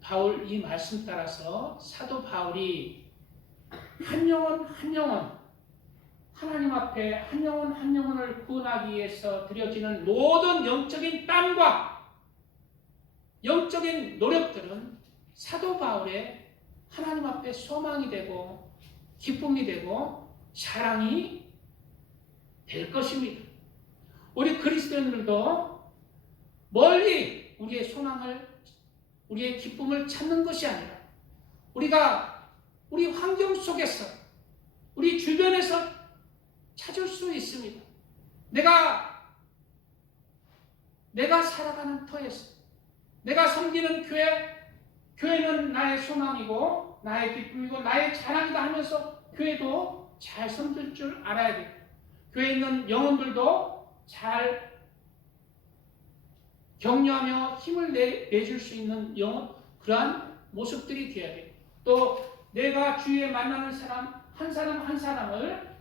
바울 이 말씀 따라서 사도 바울이 한 영혼 하나님 앞에 한 영혼을 구원하기 위해서 드려지는 모든 영적인 땀과 영적인 노력들은 사도 바울의 하나님 앞에 소망이 되고 기쁨이 되고 자랑이 될 것입니다. 우리 그리스도인들도 멀리 우리의 소망을 우리의 기쁨을 찾는 것이 아니라 우리가 우리 환경 속에서 우리 주변에서 찾을 수 있습니다. 내가 살아가는 터에서 내가 섬기는 교회는 나의 소망이고 나의 기쁨이고 나의 자랑이다 하면서 교회도 잘 섬길 줄 알아야 돼요. 교회에 있는 영혼들도 잘 격려하며 힘을 내줄 수 있는 그러한 모습들이 되어야 돼요. 또 내가 주위에 만나는 사람 한 사람을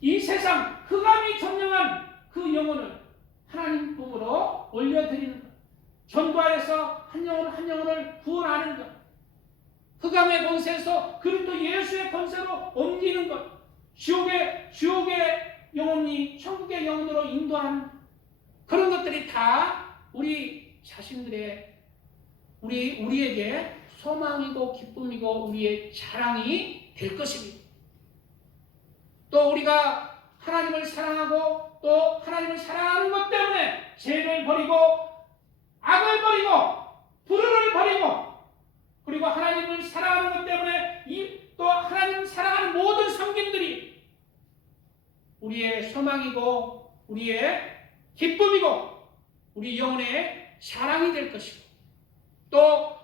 이 세상 흑암이 점령한 그 영혼을 하나님 품으로 올려드리는 것, 전도하여서 한 영혼을 구원하는 것, 흑암의 권세에서 그리스도 예수의 권세로 옮기는 것, 지옥의 영혼이 천국의 영혼으로 인도하는 그런 것들이 다 우리 자신들의 우리에게 소망이고 기쁨이고 우리의 자랑이 될 것입니다. 또 우리가 하나님을 사랑하고 또 하나님을 사랑하는 것 때문에 죄를 버리고 악을 버리고 불의를 버리고 그리고 하나님을 사랑하는 것 때문에 또 하나님을 사랑하는 모든 성김들이 우리의 소망이고 우리의 기쁨이고 우리 영혼의 자랑이 될 것이고 또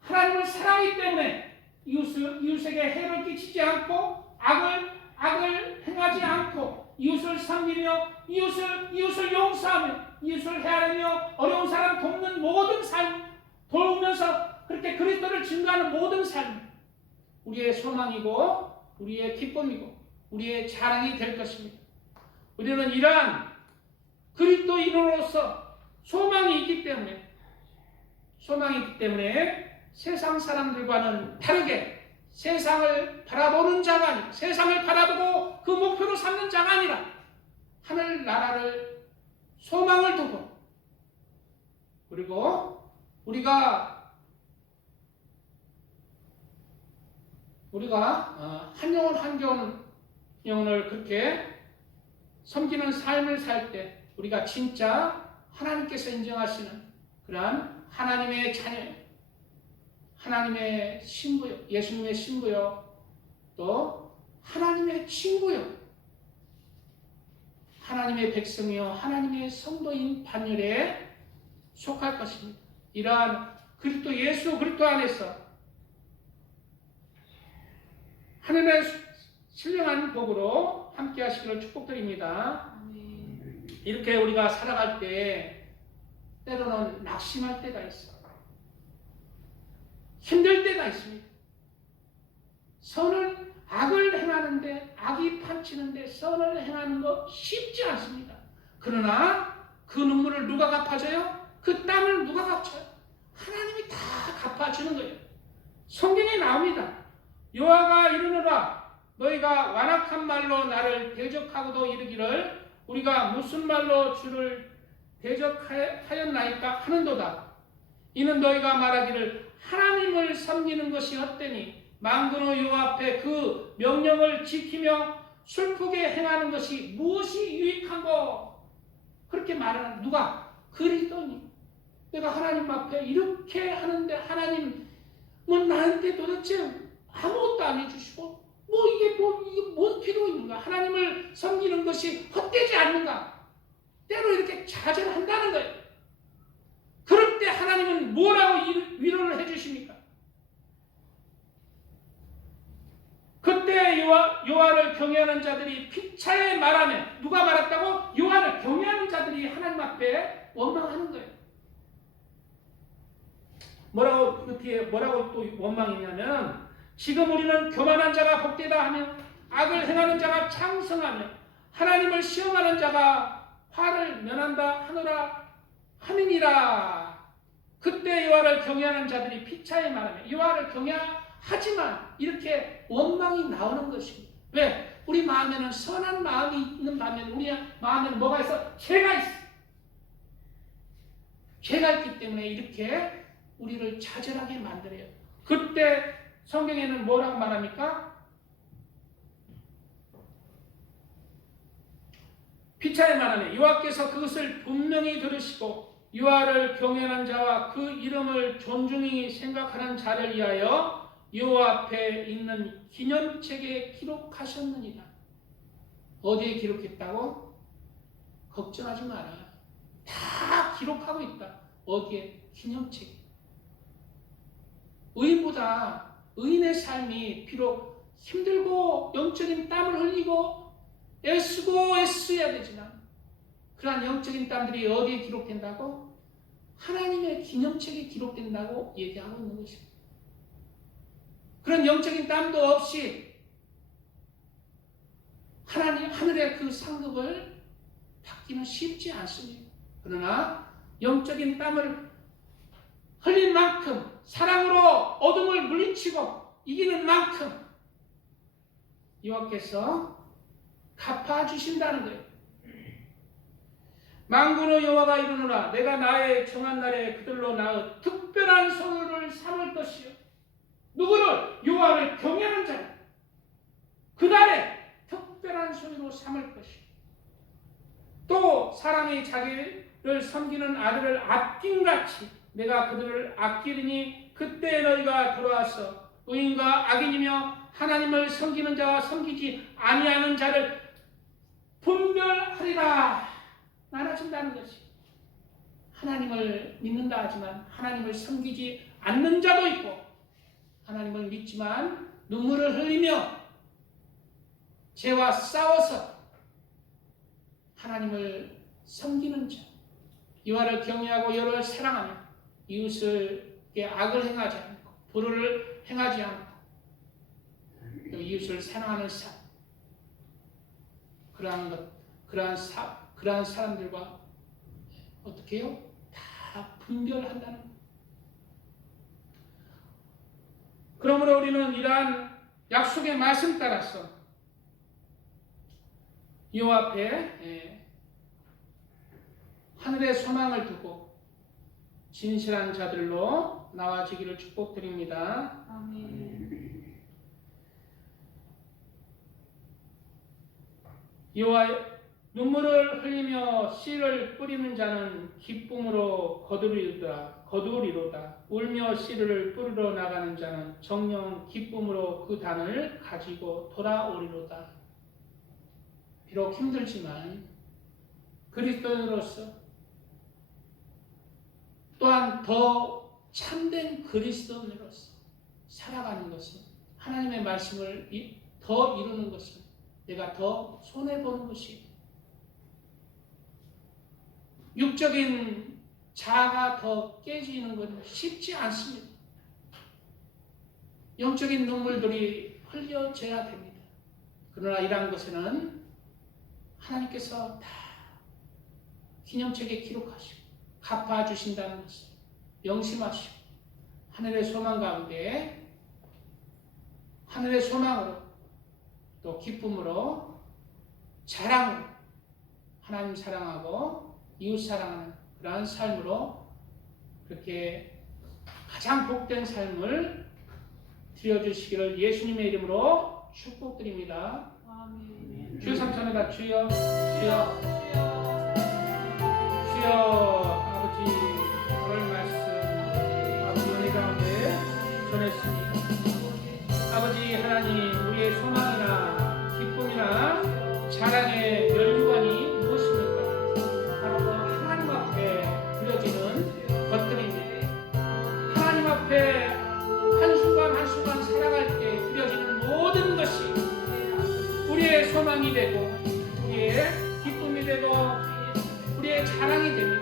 하나님을 사랑하기 때문에 이웃에게 해를 끼치지 않고 악을 행하지 않고 이웃을 섬기며 이웃을 용서하며 이웃을 헤아리며 어려운 사람 돕는 모든 삶 도우면서 그렇게 그리스도를 증거하는 모든 삶 우리의 소망이고 우리의 기쁨이고 우리의 자랑이 될 것입니다. 우리는 이러한 그리스도인으로서 소망이 있기 때문에 세상 사람들과는 다르게 세상을 바라보는 자가 아니라 세상을 바라보고 그 목표로 삼는 자가 아니라 하늘나라를 소망을 두고 그리고 우리가 한 영혼을 그렇게 섬기는 삶을 살 때 우리가 진짜 하나님께서 인정하시는 그러한 하나님의 자녀 하나님의 신부요, 예수님의 신부요, 또 하나님의 친구요, 하나님의 백성이요, 하나님의 성도인 반열에 속할 것입니다. 이러한 예수 그리스도 안에서 하늘의 신령한 복으로 함께 하시기를 축복드립니다. 이렇게 우리가 살아갈 때 때로는 낙심할 때가 있어. 힘들 때가 있습니다. 악을 행하는데 악이 판치는데 선을 행하는 거 쉽지 않습니다. 그러나 그 눈물을 누가 갚아줘요? 그 땀을 누가 갚아줘요? 하나님이 다 갚아주는 거예요. 성경에 나옵니다. 여호와가 이르노라 너희가 완악한 말로 나를 대적하고도 이르기를 우리가 무슨 말로 주를 대적하였나이까 하는도다. 이는 너희가 말하기를 하나님을 섬기는 것이 헛되니 만군의 여호와 앞에 그 명령을 지키며 슬프게 행하는 것이 무엇이 유익한고? 그렇게 말하는 누가? 그리스도니. 내가 하나님 앞에 이렇게 하는데 하나님은 나한테 도대체 아무것도 안 해주시고 이게 뭔 필요 있는가? 하나님을 섬기는 것이 헛되지 않는가? 때로 이렇게 좌절한다는 거예요. 그럴 때 하나님은 뭐라고 위로를 해주십니까? 그때 여호와를 경외하는 자들이 피차에 말하면 누가 말했다고? 여호와를 경외하는 자들이 하나님 앞에 원망하는 거예요. 뭐라고 또 원망이냐면 지금 우리는 교만한 자가 복되다 하며 악을 행하는 자가 창성하며 하나님을 시험하는 자가 화를 면한다 하느니라. 그때 여호와를 경외하는 자들이 피차에 말하며 여호와를 경외하지만 이렇게 원망이 나오는 것입니다. 왜? 우리 마음에는 선한 마음이 있는 반면 우리 마음에는 뭐가 있어? 죄가 있어. 죄가 있기 때문에 이렇게 우리를 좌절하게 만들어요. 그때 성경에는 뭐라고 말합니까? 피차에 말하며 여호와께서 그것을 분명히 들으시고 여호와를 경외하는 자와 그 이름을 존중히 생각하는 자를 위하여 여호와 앞에 있는 기념책에 기록하셨느니라. 어디에 기록했다고? 걱정하지 마라. 다 기록하고 있다. 어디에? 기념책에. 의인보다 의인의 삶이 비록 힘들고 영적인 땀을 흘리고 애써야 되지만 그러한 영적인 땀들이 어디에 기록된다고? 하나님의 기념책에 기록된다고 얘기하고 있는 것입니다. 그런 영적인 땀도 없이 하나님 하늘의 그 상급을 받기는 쉽지 않습니다. 그러나 영적인 땀을 흘린 만큼 사랑으로 어둠을 물리치고 이기는 만큼 여호와께서 갚아주신다는 거예요. 만군의 여호와가 이르노라. 내가 나의 정한 날에 그들로 나의 특별한 소유를 삼을 것이요. 누구를? 여호와를 경외하는 자. 그날에 특별한 소유로 삼을 것이요. 또 사람이 자기를 섬기는 아들을 아낌같이 내가 그들을 아끼리니 그때 너희가 돌아와서 의인과 악인이며 하나님을 섬기는 자와 섬기지 아니하는 자를 분별하리라. 나눠진다는 것이. 하나님을 믿는다 하지만 하나님을 섬기지 않는 자도 있고 하나님을 믿지만 눈물을 흘리며 죄와 싸워서 하나님을 섬기는 자. 여호와를 경외하고 여호와를 사랑하며 이웃에게 악을 행하지 않고 불의를 행하지 않고 또 이웃을 사랑하는 삶. 그러한 사람들과 어떻게 해요? 다 분별한다는 거예요. 그러므로 우리는 이러한 약속의 말씀 따라서 여호와 앞에 하늘의 소망을 두고 진실한 자들로 나와지기를 축복드립니다. 아멘. 여호와 눈물을 흘리며 씨를 뿌리는 자는 기쁨으로 거두리로다. 울며 씨를 뿌리러 나가는 자는 정녕 기쁨으로 그 단을 가지고 돌아오리로다. 비록 힘들지만 그리스도인으로서 또한 더 참된 그리스도인으로서 살아가는 것은 하나님의 말씀을 더 이루는 것은 내가 더 손해보는 것이에요. 육적인 자아가 더 깨지는 건 쉽지 않습니다. 영적인 눈물들이 흘려져야 됩니다. 그러나 이러한 것에는 하나님께서 다 기념책에 기록하시고 갚아주신다는 것을 명심하시고 하늘의 소망 가운데 하늘의 소망으로 또 기쁨으로 자랑으로 하나님 사랑하고 이웃 사랑하는 그러한 삶으로 그렇게 가장 복된 삶을 드려주시기를 예수님의 이름으로 축복드립니다. 아멘. 주여 삼천에다 주여 주여 주여. 아버지 오늘 말씀 아버지 은혜 가운데 전했습니다. 아버지 하나님 우리의 소망이나 기쁨이나 자랑의 면류관이 무엇입니까? 바로 하나님 앞에 드려지는 것들입니다. 하나님 앞에 한순간 한순간 살아갈 때 드려지는 모든 것이 우리의 소망이 되고 우리의 기쁨이 되고 우리의 자랑이 됩니다.